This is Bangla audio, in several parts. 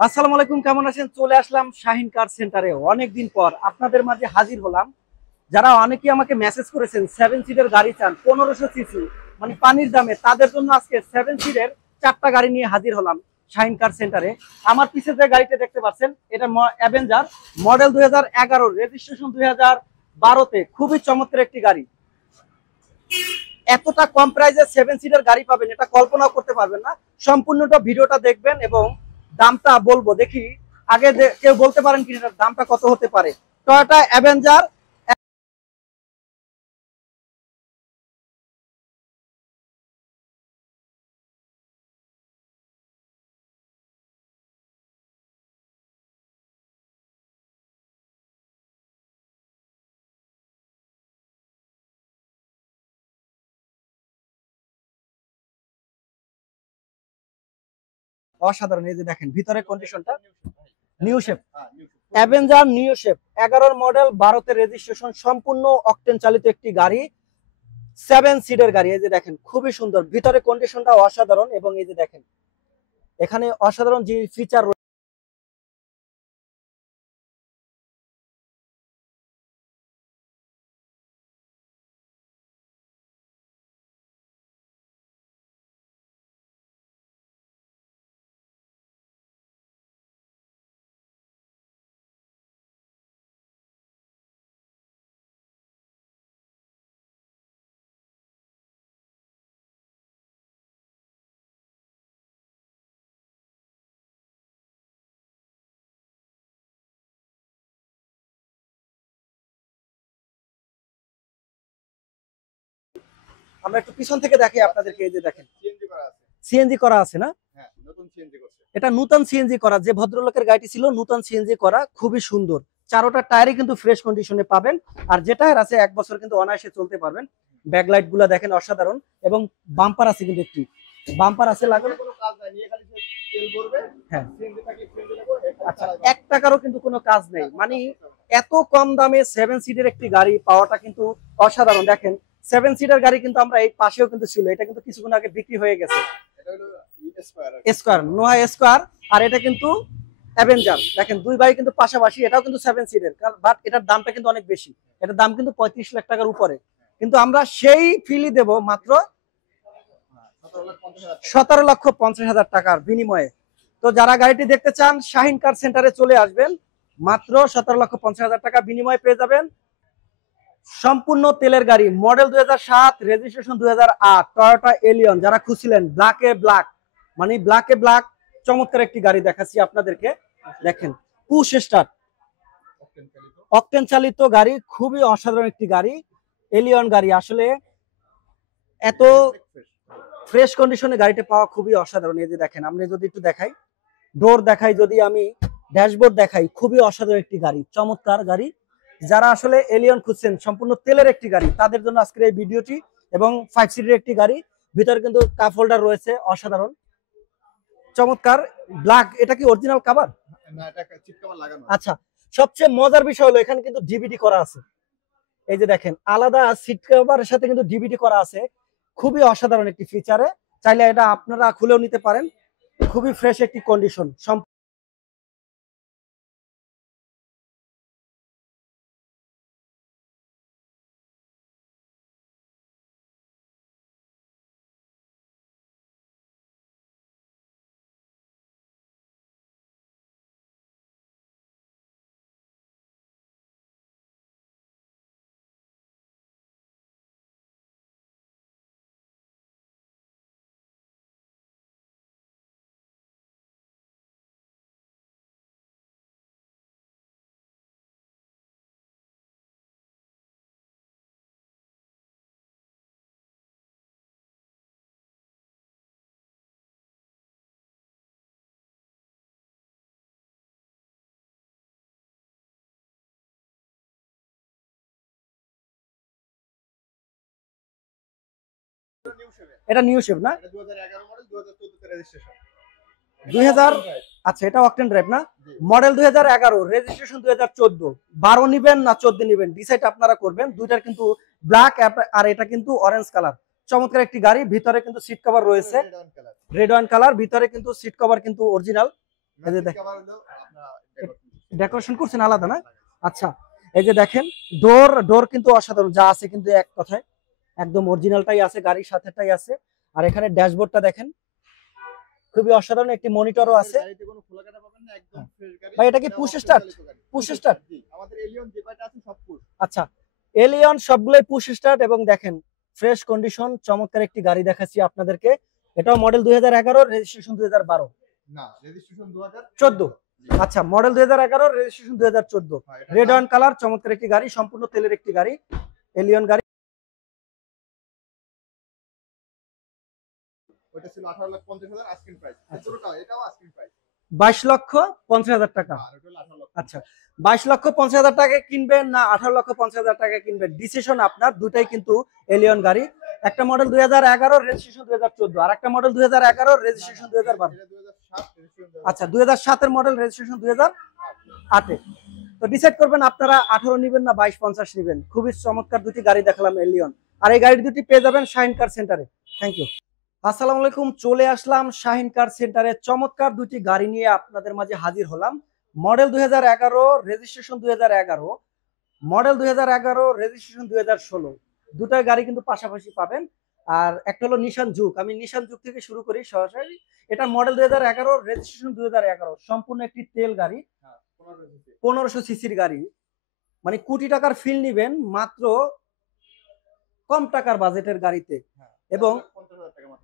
আসসালামু আলাইকুম, কেমন আছেন? চলে আসলাম শাহিন কার সেন্টারে অনেকদিন পর আপনাদের মাঝে হাজির হলাম। যারা অনেকেই আমাকে মেসেজ করেছেন 7 সিটের গাড়ি চান 1500 সিসি, মানে পানির দামে, তাদের জন্য আজকে 7 সিটের 4টা গাড়ি নিয়ে হাজির হলাম শাহিন কার সেন্টারে। আমার পিছে যে গাড়িটা দেখতে পাচ্ছেন এটা অ্যাভেঞ্জার মডেল 2011, রেজিস্ট্রেশন 2012-তে। খুবই চমৎকার একটি গাড়ি। এতটা কম প্রাইসে 7 সিটের গাড়ি পাবেন এটা কল্পনাও করতে পারবেন না। সম্পূর্ণটা ভিডিওটা দেখবেন এবং দামটা বলবো। দেখি আগে কেউ বলতে পারেন কি এটার দামটা কত হতে পারে? Toyota Avenger. অসাধারণ, এই যে দেখেন ভিতরে কন্ডিশনটা। New shape Avenger, new shape 11 model, 12-তে রেজিস্ট্রেশন, সম্পূর্ণ অকটেন চালিত একটি গাড়ি, 7 সিটের গাড়ি। এই যে দেখেন খুবই সুন্দর, ভিতরে কন্ডিশনটা অসাধারণ। এবং এই যে দেখেন এখানে অসাধারণ যে ফিচার। আমরা একটু পিছন থেকে দেখি আপনাদেরকে। এই যে দেখেন সিএনজি করা আছে না? এটা নতুন সিএনজি করা, যে ভদ্রলোকের গাড়িটি ছিল নতুন সিএনজি করা, খুবই সুন্দর। চারোটা টায়ারই কিন্তু ফ্রেশ কন্ডিশনে পাবেন। আর যে টায়ার আছে 1 বছর কিন্তু অনায়াসে চলতে পারবেন। ব্যাকলাইট গুলা দেখেন অসাধারণ। এবং বাম্পার আছে, কিন্তু একটি বাম্পার আছে লাগানো। হ্যাঁ, আচ্ছা, 1 টাকারও কিন্তু কোনো কাজ নেই। মানে এত কম দামে 7 সিটের একটি গাড়ি পাওয়াটা কিন্তু অসাধারণ। দেখেন 7 সিটের গাড়ি কিন্তু আমরা এই পাশেও কিন্তু ছিল, এটা কিন্তু কিছুক্ষণ আগে বিক্রি হয়ে গেছে। স্কোয়ার, নোয়া স্কোয়ার। আর এটা কিন্তু অ্যাভেঞ্জার। দেখেন দুই গাড়ি কিন্তু পাশাপাশি, এটাও কিন্তু 7 সিটের, বাট এটার দামটা কিন্তু অনেক বেশি। এটার দাম কিন্তু 35 লাখ টাকার উপরে। কিন্তু আমরা সেই ফিলি দেব মাত্র 17,50,000 টাকার বিনিময়ে। তো যারা গাড়িটি দেখতে চান শাহিন কার সেন্টারে চলে আসবেন। মাত্র 17,50,000 টাকা বিনিময়ে পেয়ে যাবেন সম্পূর্ণ তেলের গাড়ি, মডেল 2007, রেজিস্ট্রেশন 2008, টয়োটা এলিয়ন। যারা খুঁজছিলেন ব্ল্যাক, মানে ব্ল্যাক চমৎকার একটি গাড়ি দেখাচ্ছি আপনাদেরকে। দেখেন পুশ স্টার্ট, অকটেন চালিত গাড়ি, খুবই অসাধারণ একটি গাড়ি, এলিয়ন গাড়ি। আসলে এত ফ্রেশ কন্ডিশনে গাড়িটা পাওয়া খুবই অসাধারণ। এই যে দেখেন, আমরা যদি একটু দেখাই, ডোর দেখাই, যদি আমি ড্যাশবোর্ড দেখাই, খুবই অসাধারণ একটি গাড়ি, চমৎকার গাড়ি। যারা আসলে এলিয়ন খুঁজছেন সম্পূর্ণ তেলের একটি গাড়ি, তাদের জন্য আজকের এই ভিডিওটি। এবং 5 সিটের একটি গাড়ি, ভিতরে কিন্তু কাপ হোল্ডার রয়েছে, অসাধারণ চমৎকার। ব্ল্যাক, এটা কি অরিজিনাল কভার? আচ্ছা, সবচেয়ে মজার বিষয় হলো এখানে কিন্তু ডিভিডি করা আছে। এই যে দেখেন আলাদা সিট কভারের সাথে কিন্তু ডিভিডি করা আছে, খুবই অসাধারণ একটি ফিচারে। চাইলে এটা আপনারা খুলেও নিতে পারেন। খুবই ফ্রেশ একটি কন্ডিশন। এটা নিউ শেপ না? 2000। আচ্ছা, এটা অকটেন ড্রাইভ না? Model 2011, registration 2014। 12 নিবেন না 14 নিবেন, ডিসাইড আপনারা করবেন। দুইটার কিন্তু ব্ল্যাক, আর এটা কিন্তু অরেঞ্জ কালার। চমৎকার একটি গাড়ি। ভিতরে কিন্তু সিট কভার রয়েছে রেড ওয়াইন কালার, ভিতরে কিন্তু সিট কভার কিন্তু অরিজিনাল। এই যে ডেকোরেশন করছেন আলাদা না? আচ্ছা, এই যে দেখেন ডোর ডোর কিন্তু অসাধারণ, যা আছে কিন্তু এক কথায় একদম অরিজিনালটাই আছে, গাড়ির সাথেটাই আছে। আর এখানে ড্যাশবোর্ডটা দেখেন, খুবই অসাধারণ, একটি মনিটরও আছে। ভাই এটা কি পুশ স্টার্ট? পুশ স্টার্ট আমাদের এলিয়ন যে কয়টা আছে সব পুশ। আচ্ছা, এলিয়ন সবগুলোই পুশ স্টার্ট এবং দেখেন ফ্রেশ কন্ডিশন, চমৎকার একটি গাড়ি দেখাচ্ছি আপনাদেরকে। এটাও মডেল 2011, রেজিস্ট্রেশন 2012। না, রেজিস্ট্রেশন 2014। আচ্ছা, model 2011, registration 2014। Red wine colour, চমৎকার একটি গাড়ি, সম্পূর্ণ তেলের একটি গাড়ি, এলিয়ন গাড়ি। ওটা ছিল 18,50,000 আস্কিং প্রাইস। পুরোটা এটাও আস্কিং প্রাইস 22,50,000 টাকা। আচ্ছা, 22,50,000 টাকায় কিনবেন না 18,50,000 টাকায় কিনবেন, ডিসিশন আপনার। দুটাই কিন্তু এলিয়ন গাড়ি। একটা মডেল 2011, রেজিস্ট্রেশন 2014, আর একটা মডেল 2011, রেজিস্ট্রেশন 2012। আচ্ছা, 2007 এর মডেল, রেজিস্ট্রেশন 2008 এ। তো ডিসাইড করবেন আপনারা 18 নেবেন না 22,50 নেবেন। খুবই চমৎকার দুটি গাড়ি দেখালাম এলিয়ন, আর এই গাড়ি দুটি পেয়ে যাবেন শাহিন কার সেন্টারে। Thank you. আসসালামু আলাইকুম, চলে আসলাম শাহিন কার সেন্টারে, চমৎকার দুটি গাড়ি নিয়ে আপনাদের মাঝে হাজির হলাম। Model 2011, registration 2011, model 2011, registration 2016। দুটাই গাড়ি কিন্তু পাশাপাশি পাবেন। আর একটা হলো নিশান জুক, আমি নিশান জুক থেকে শুরু করি সরাসরি। এটা মডেল 2011, রেজিস্ট্রেশন 2011, সম্পূর্ণ একটি তেল গাড়ি, 1500 সিসির গাড়ি। মানে কোটি টাকার ফিল নিবেন মাত্র কম টাকার বাজেটের গাড়িতে। এবং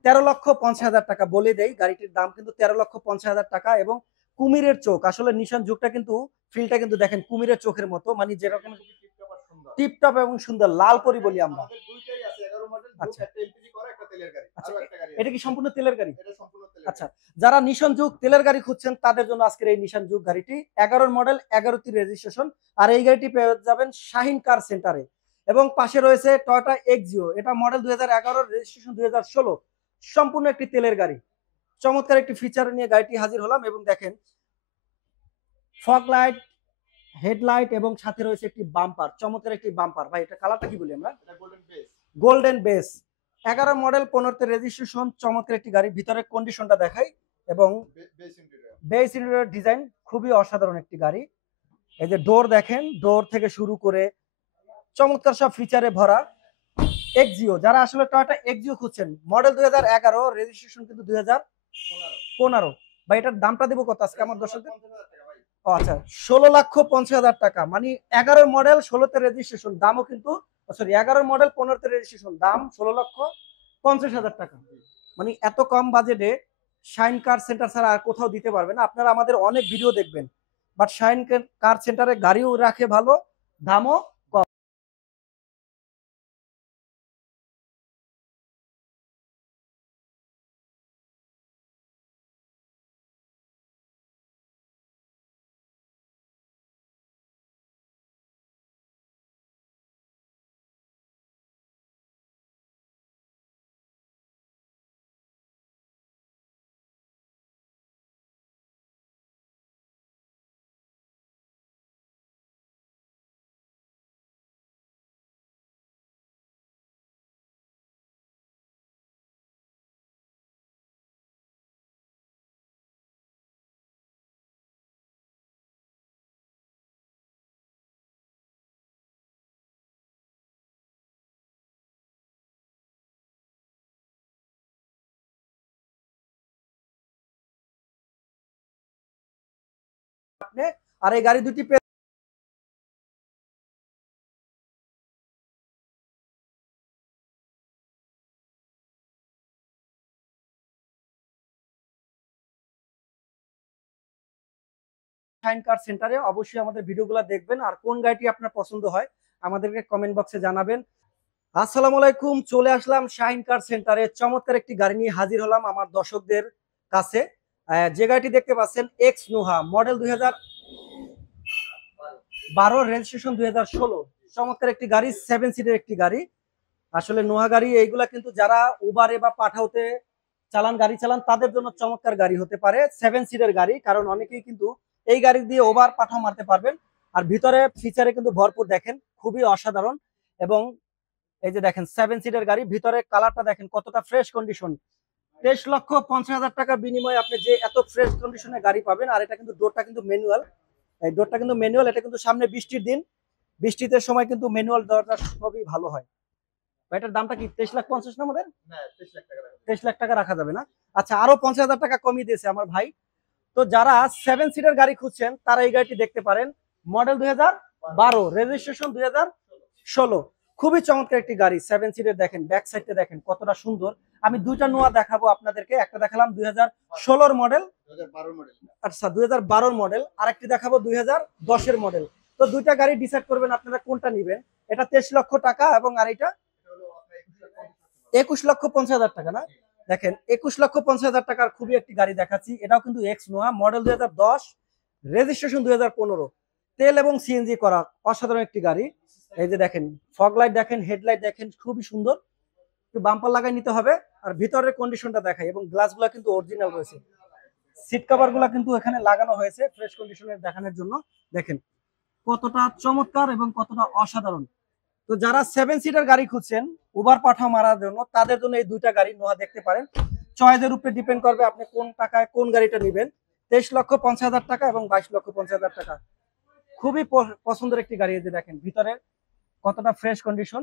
13,50,000 টাকা বলে দেই, গাড়িটির দাম কিন্তু 13,50,000 টাকা। এবং কুমিরের চোখ, আসলে নিশান জুকটা কিন্তু ফিলটা কিন্তু দেখেন কুমিরের চোখের মতো, মানে যেরকম টিপটপ এবং সুন্দর, লাল পরি বলি আমরা। আচ্ছা, এটা কি সম্পূর্ণ তেলের গাড়ি? আচ্ছা, যারা নিশান জুক তেলের গাড়ি খুঁজছেন তাদের জন্য আজকের এই নিশান জুক গাড়িটি। 11 মডেল, 11টি রেজিস্ট্রেশন। আর এই গাড়িটি পেয়ে যাবেন শাহিন কার সেন্টারে। এবং পাশে রয়েছে টয়োটা এক্সিও, এটা মডেল 2011, রেজিস্ট্রেশন 2016, সম্পূর্ণ একটি তেলের গাড়ি। চমৎকার একটি ফিচার নিয়ে গাড়িটি হাজির হলাম। এবং দেখেন ফগ লাইট, হেডলাইট এবং সাথে রয়েছে একটি বাম্পার, চমৎকার একটি বাম্পার। ভাই এটা কালারটা কি বলি আমরা? Golden base. 11 মডেল, 15তে রেজিস্ট্রেশন, চমৎকার একটি গাড়ি। ভিতরে কন্ডিশনটা দেখাই এবং বেস ইন্টেরিয়র ডিজাইন খুবই অসাধারণ একটি গাড়ি। এই যে ডোর দেখেন, ডোর থেকে শুরু করে চমৎকার সব ফিচারে ভরা এক্সিও। যারা আসলে টয়োটা এক্সিও খুঁজছেন, মডেল 2011, রেজিস্ট্রেশন কিন্তু 2015। ভাই এটার দামটা দেবো কত আজকে আমার দর্শকদের? ও আচ্ছা, 16,50,000 টাকা। মানে 11 মডেল, 16তে রেজিস্ট্রেশন, দামও কিন্তু সরি 11 মডেল, 15তে রেজিস্ট্রেশন, দাম 16,50,000 টাকা। মানে এত কম বাজেটে শাইন কার সেন্টার ছাড়া আর কোথাও দিতে পারবে না। আপনারা আমাদের অনেক ভিডিও দেখবেন, বাট শাইন কার সেন্টারে গাড়িও রাখে ভালো, দামও কম। আর এই গাড়ি দুটি শাইন কার সেন্টারে অবশ্যই আমাদের ভিডিওগুলো দেখবেন। আর কোন গাড়িটি আপনার পছন্দ হয় আমাদেরকে কমেন্ট বক্সে জানাবেন। আসসালামু আলাইকুম, চলে আসলাম শাহিন কার সেন্টারে, চমৎকার একটি গাড়ি নিয়ে হাজির হলাম আমার দর্শকদের কাছে। যে গাড়িটি দেখতে পাচ্ছেন এক্স নোহা, মডেল 2012, রেজিস্ট্রেশন 2016, চমৎকার একটি গাড়ি, 7 সিটের একটি গাড়ি। আসলে নোহা গাড়ি এইগুলা কিন্তু যারা উবারে বা পাঠাওতে গাড়ি চালান তাদের জন্য চমৎকার গাড়ি হতে পারে, 7 সিটের গাড়ি। কারণ অনেকেই কিন্তু এই গাড়ি দিয়ে ওভার পাঠাও মারতে পারবেন। আর ভিতরে ফিচারে কিন্তু ভরপুর, দেখেন খুবই অসাধারণ। এবং এই যে দেখেন 7 সিটের গাড়ি, ভিতরে কালারটা দেখেন কতটা ফ্রেশ কন্ডিশন। 23,50,000 টাকার বিনিময়ে আপনি যে এত ফ্রেশ কন্ডিশনে গাড়ি পাবেন। আর এটা কিন্তু ডোরটা কিন্তু ম্যানুয়াল, এই ডোরটা কিন্তু ম্যানুয়াল। এটা কিন্তু সামনে বৃষ্টির দিন, বৃষ্টিতে সময় কিন্তু ম্যানুয়াল দরজা সবই ভালো হয়। এটার দামটা কি 23,50,000 না আমাদের? না 23 লাখ টাকা রাখা 23 লাখ টাকা রাখা যাবে না? আচ্ছা, আরো 50,000 টাকা কমিয়ে দিয়েছে আমার ভাই। তো যারা 7 সিটার গাড়ি খুঁজছেন তারা এই গাড়িটি দেখতে পারেন। Model 2012, registration 2016। খুবই চমৎকার একটি গাড়ি। 7 সিটের দেখেন, ব্যাক সাইডটা দেখেন কতটা সুন্দর। আমি দুইটা নোয়া দেখাবো আপনাদেরকে। একটা দেখালাম 2016 মডেল, 2012 মডেল। আচ্ছা 2012 মডেল, আরেকটি দেখাবো 2010 মডেল। তো দুইটা গাড়ি ডিসাইড করবেন আপনারা কোনটা নেবেন। এটা 23 লক্ষ টাকা এবং আর এটা এটা হলো আপনার 21,50,000 টাকা না? দেখেন 21,50,000 টাকার খুবই একটি গাড়ি দেখাচ্ছি। এটাও কিন্তু এক্স নোয়া, মডেল 2010, রেজিস্ট্রেশন 2015, তেল এবং সিএনজি করা, অসাধারণ একটি গাড়ি। এই যে দেখেন, ফগ লাইট দেখেন, হেডলাইট দেখেন, খুবই সুন্দর। একটু বাম্পার লাগাই নিতে হবে। আর ভিতরের কন্ডিশনটা দেখাই, এবং গ্লাসগুলো কিন্তু অরিজিনাল রয়েছে। সিট কভার গুলা কিন্তু এখানে লাগানো হয়েছে ফ্রেশ কন্ডিশনের দেখানোর জন্য। দেখেন কতটা চমৎকার এবং কতটা অসাধারণ। তো যারা 7 সিটার গাড়ি খুঁজছেন উবার পাঠাও মারার জন্য, তাদের জন্য এই দুইটা গাড়ি নোয়া দেখতে পারেন। চয়েসের উপরে ডিপেন্ড করবে আপনি কোন টাকায় কোন গাড়িটা নেবেন। 23,50,000 টাকা এবং 22,50,000 টাকা। খুবই পছন্দের একটি গাড়ি। এই যে দেখেন ভিতরে কতটা ফ্রেশ কন্ডিশন।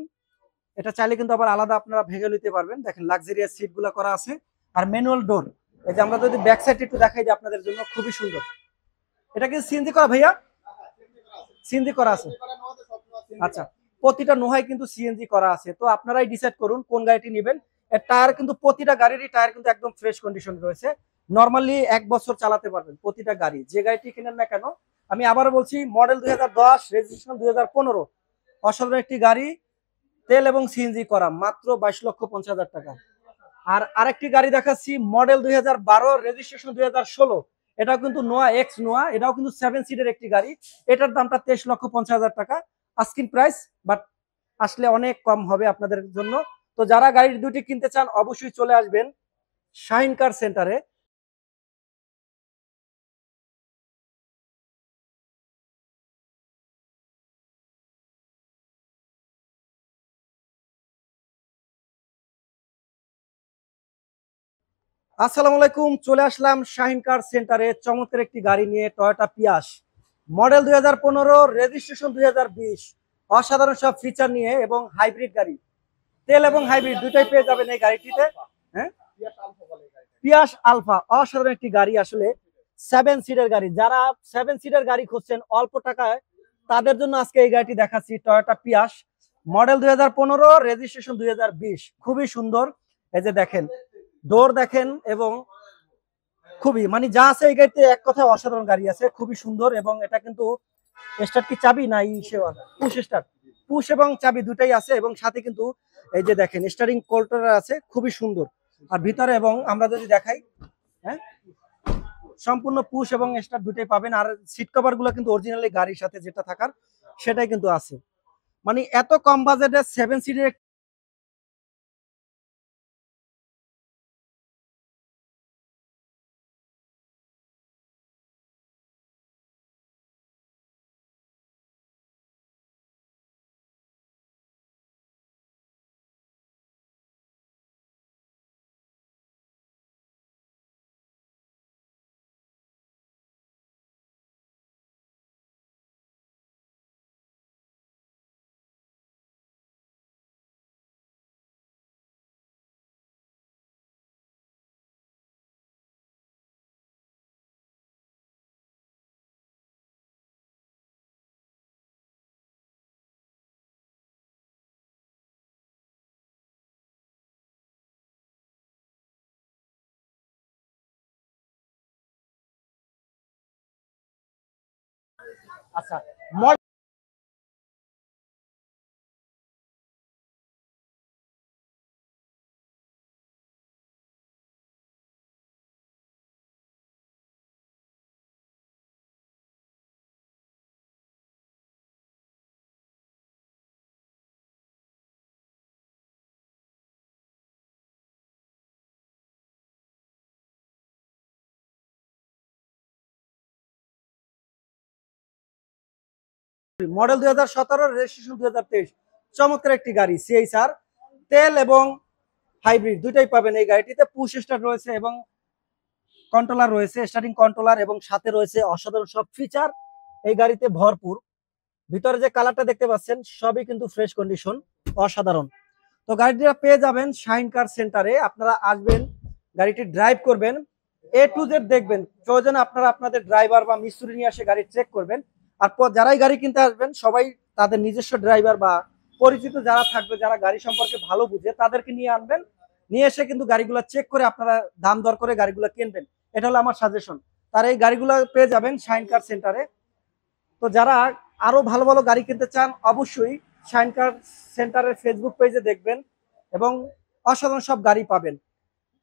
এটা চাইলে কিন্তু আবার আলাদা আপনারা ভেঙে নিতে পারবেন। দেখেন লাক্সারিয়াস সিট গুলা করা আছে, আর ম্যানুয়াল ডোর। এই যে আমরা যদি ব্যাক সাইড একটু দেখাই যে আপনাদের জন্য, খুবই সুন্দর। এটা কি সিএনজি করা ভাইয়া? সিএনজি করা আছে। আচ্ছা, প্রতিটা নোহাই কিন্তু সিএনজি করা আছে। তো আপনারাই ডিসাইড করুন কোন গাড়িটি নেবেন। এর টায়ার কিন্তু প্রতিটা গাড়িরই টায়ার কিন্তু একদম ফ্রেশ কন্ডিশন রয়েছে। নরমালি 1 বছর চালাতে পারবেন প্রতিটা গাড়ি, যে গাড়িটি কিনেন না কেন। আমি আবারও বলছি, মডেল 2010, রেজিস্ট্রেশন 2015, অসাধারণ একটি গাড়ি, তেল এবং সিএনজি করা, মাত্র 22,50,000 টাকা। আর আরেকটি গাড়ি দেখাচ্ছি, মডেল 2012, রেজিস্ট্রেশন 2016। এটাও কিন্তু নোয়া, এক্স নোয়া। এটাও কিন্তু 7 সিটের একটি গাড়ি। এটার দামটা 23,50,000 টাকা আস্কিং প্রাইস, বাট আসলে অনেক কম হবে আপনাদের জন্য। তো যারা গাড়ির দুটি কিনতে চান অবশ্যই চলে আসবেন শাহিন কার সেন্টারে। আসসালামু আলাইকুম, চলে আসলাম শাহিন কার সেন্টারে চমৎকার একটি গাড়ি নিয়ে, টয়োটা পিয়াস, মডেল 2015, রেজিস্ট্রেশন 2020। অসাধারণ সব ফিচার নিয়ে এবং হাইব্রিড গাড়ি, তেল এবং হাইব্রিড দুটাই পেয়ে যাবেন এই গাড়িটিতে। হ্যাঁ, পিয়াস আলফা, অসাধারণ একটি গাড়ি আসলে। 7 সিটের গাড়ি, যারা 7 সিটের গাড়ি খুঁজছেন অল্প টাকায়, তাদের জন্য আজকে এই গাড়িটি দেখাচ্ছি, টয়োটা পিয়াস, মডেল 2015, রেজিস্ট্রেশন 2020। খুবই সুন্দর। এই যে দেখেন ডোর দেখেন, এবং খুবই মানে যা আছে এই গাড়িতে এক কথায় অসাধারণ গাড়ি আছে, খুবই সুন্দর। এবং এটা কিন্তু স্টার্ট কি চাবি নাই সেবা, পুশ স্টার্ট, পুশ এবং চাবি দুটাই আছে। এবং সাথে কিন্তু এই যে দেখেন স্টারিং কন্ট্রোল আছে, খুবই সুন্দর। আর ভিতরে এবং আমরা যদি দেখাই, হ্যাঁ, সম্পূর্ণ পুশ এবং স্টার্ট দুটাই পাবেন। আর সিট কভার গুলো কিন্তু অরিজিনালি গাড়ির সাথে যেটা থাকার সেটাই কিন্তু আছে। মানে এত কম বাজেটে 7 সিটের। আচ্ছা, মডেল 2017, রেজিস্ট্রেশন 2023। চমৎকার একটি গাড়ি সিএইচআর, তেল এবং হাইব্রিড দুইটাই পাবেন এই গাড়িটিতে। পুশ স্টার্ট রয়েছে এবং কন্ট্রোলার রয়েছে, স্টার্টিং কন্ট্রোলার, এবং সাথে রয়েছে অসাধারণ সব ফিচার এই গাড়িতে ভরপুর। ভিতরে যে কালারটা দেখতে পাচ্ছেন সবই কিন্তু ফ্রেশ কন্ডিশন, অসাধারণ। তো গাড়িটা পেয়ে যাবেন শাহিন কার সেন্টারে। আপনারা আসবেন, গাড়িটি ড্রাইভ করবেন, এ টু জেড দেখবেন। প্রয়োজনে আপনারা আপনাদের ড্রাইভার বা মিস্ত্রি নিয়ে এসে গাড়ি চেক করবেন। আর যারাই গাড়ি কিনতে আসবেন সবাই তাদের নিজস্ব ড্রাইভার বা পরিচিত যারা থাকবে, যারা গাড়ি সম্পর্কে ভালো বুঝে, তাদেরকে নিয়ে আনবেন। নিয়ে এসে কিন্তু গাড়িগুলো চেক করে আপনারা দাম দর করে গাড়িগুলো কিনবেন। এটা হলো আমার সাজেশন। তার এই গাড়িগুলো পেয়ে যাবেন শাহিন কার সেন্টারে। তো যারা আরো ভালো ভালো গাড়ি কিনতে চান অবশ্যই শাহিন কার সেন্টারের ফেসবুক পেজে দেখবেন এবং অসাধারণ সব গাড়ি পাবেন।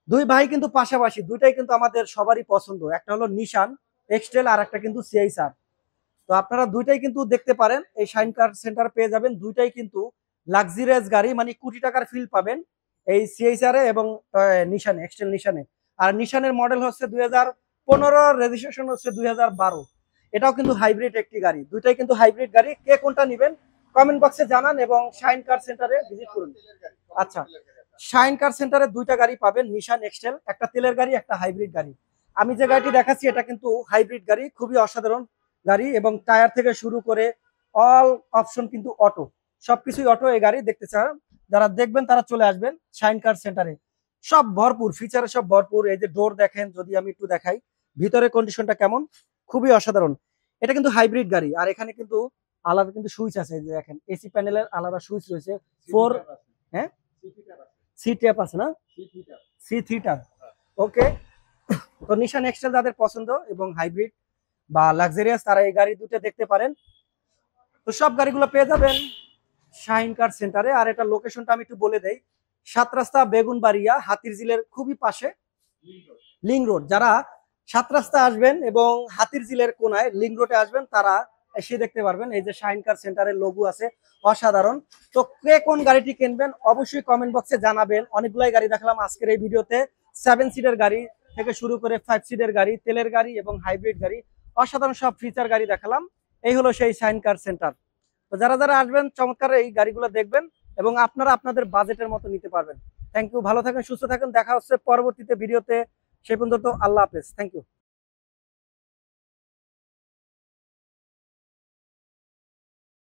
দুই ভাই কিন্তু পাশাপাশি, দুইটাই কিন্তু আমাদের সবারই পছন্দ। একটা হলো নিশান এক্সটেল আর একটা কিন্তু সিআইসার। তো আপনারা দুইটাই কিন্তু দেখতে পারেন, এই শাহিন কার সেন্টার পেয়ে যাবেন। দুইটাই কিন্তু লাক্সারিয়াস গাড়ি, মানে কোটি টাকার ফিল পাবেন এই সিআইসার এবং নিশানে, এক্সটেল নিশানে। আর নিশানের মডেল হচ্ছে 2015, রেজিস্ট্রেশন হচ্ছে 2012। এটাও কিন্তু হাইব্রিড একটি গাড়ি। দুইটাই কিন্তু হাইব্রিড গাড়ি। কে কোনটা নেবেন কমেন্ট বক্সে জানান এবং শাহিন কার সেন্টারে ভিজিট করুন। আচ্ছা, শাহিন কার সেন্টারে দুইটা গাড়ি পাবেন, নিশান এক্সটেল, একটা তেলের গাড়ি একটা হাইব্রিড গাড়ি। আমি যে গাড়িটি দেখাচ্ছি এটা কিন্তু হাইব্রিড গাড়ি, খুবই অসাধারণ গাড়ি, এবং টায়ার থেকে শুরু করে অল অপশন কিন্তু অটো, সবকিছুই অটো। এই গাড়ি দেখতে চান যারা দেখবেন তারা চলে আসবেন শাহিন কার সেন্টারে। সব ভরপুর ফিচারে, সব ভরপুর। এই যে ডোর দেখেন, যদি আমি একটু দেখাই ভিতরে কন্ডিশনটা কেমন, খুবই অসাধারণ। এটা কিন্তু হাইব্রিড গাড়ি। আর এখানে কিন্তু আলাদা কিন্তু সুইচ আছে, এই যে দেখেন এসি প্যানেলের আলাদা সুইচ রয়েছে। ফোর, হ্যাঁ, সি ট্যাপ আছে না, সি থিটার। ওকে। তো নিশান এক্সটেল যাদের পছন্দ এবং হাইব্রিড বা লাক্সারিয়াস, তারা এই গাড়ি দুটো দেখতে পারেন। তো সব গাড়িগুলো পেয়ে যাবেন শাহিন কার সেন্টারে। আর এটা লোকেশনটা আমি একটু বলে দেই, 7 রাস্তা বেগুনবাড়িয়া, হাতিরঝিলের খুবই পাশে, লিং রোড। যারা 7 রাস্তা আসবেন এবং হাতিরঝিলের কোনায় লিং রোডে আসবেন, তারা এসে দেখতে পারবেন এই যে শাহিন কার সেন্টারের লোগো আছে, অসাধারণ। তো কে কোন গাড়িটি কিনবেন অবশ্যই কমেন্ট বক্সে জানাবেন। অনেকগুলাই গাড়ি দেখালাম আজকের এই ভিডিওতে, 7 সিটের গাড়ি থেকে শুরু করে 5 সিটের গাড়ি, তেলের গাড়ি এবং হাইব্রিড গাড়ি, অসাধারণ সব ফিচার গাড়ি দেখালাম। এই হলো সেই শাহিন কার সেন্টার। তো যারা যারা আসবেন চমৎকার এই গাড়িগুলো দেখবেন এবং আপনারা আপনাদের বাজেটের মতো নিতে পারবেন। থ্যাংক ইউ, ভালো থাকেন, সুস্থ থাকেন, দেখা হচ্ছে পরবর্তীতে ভিডিওতে। সে পর্যন্ত আল্লাহ হাফেজ, থ্যাংক ইউ।